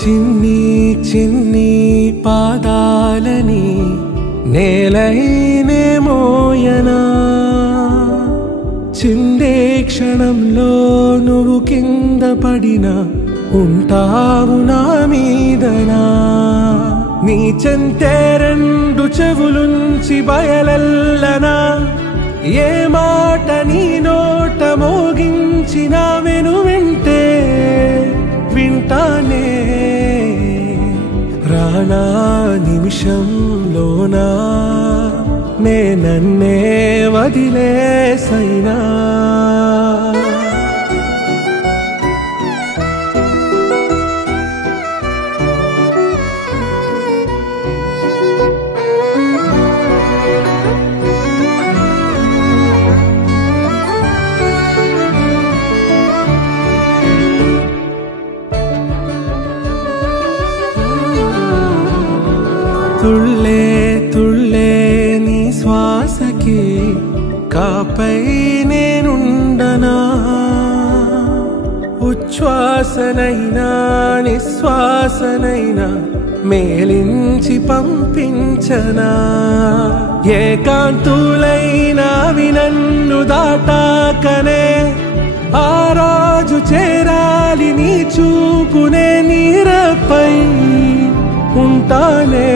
చిన్ని చిన్ని పాదాలని నేలైనే మోయనా చిందే క్షణంలో నువ్వు కింద పడినా ఉంటావు నా మీదనా నీ చెంతే రెండు చెవులుంచి బయలెల్లనా ఏ మాట నీ నోట మోగించిన వెనువెంటే వింటానే రానా నిమిషంలోనా నే నన్నే వదిలేసైనా తుళ్ళే తుళ్ళే నీ శ్వాసకి కాపై నేనుండనా ఉచ్ఛ్వాసనైనా నిశ్వాసనైనా మేలించి పంపించనా ఏకాంతులైనా నన్ను దాటాకనే ఆ రోజు చేరాలి నీ చూపునే నీరపై ఉంటానే